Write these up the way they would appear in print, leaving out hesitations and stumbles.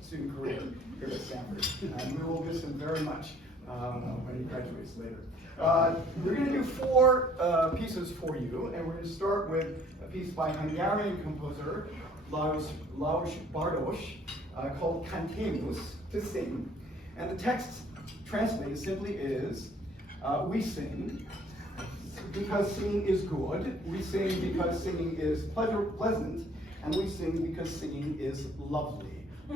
student career here at Stanford, and we will miss him very much when he graduates later. We're going to do 4 pieces for you, and we're going to start with a piece by Hungarian composer Lajos Bardos called Cantemus, to sing. And the text translated simply is, we sing because singing is good, we sing because singing is pleasant, and we sing because singing is lovely.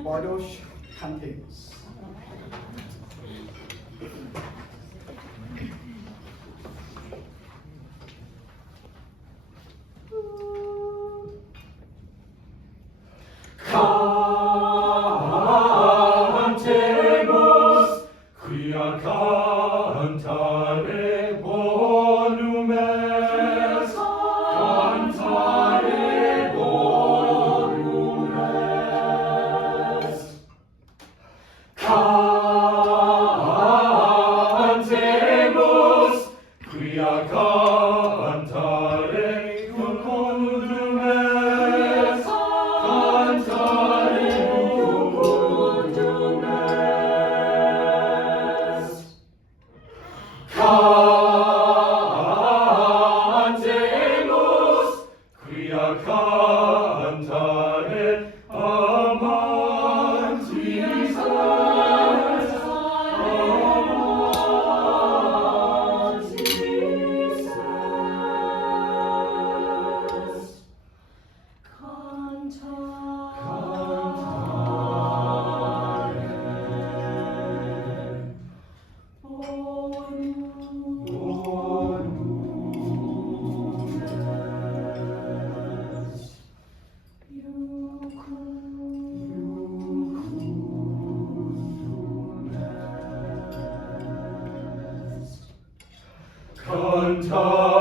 Bardos, Cantemus. Cantemus, quia cantare volum est, cantare volum est. Cantemus, quia cantare volum est, cantare volum est. Cantemus, quia cantare amantis est, amantis est. Cantare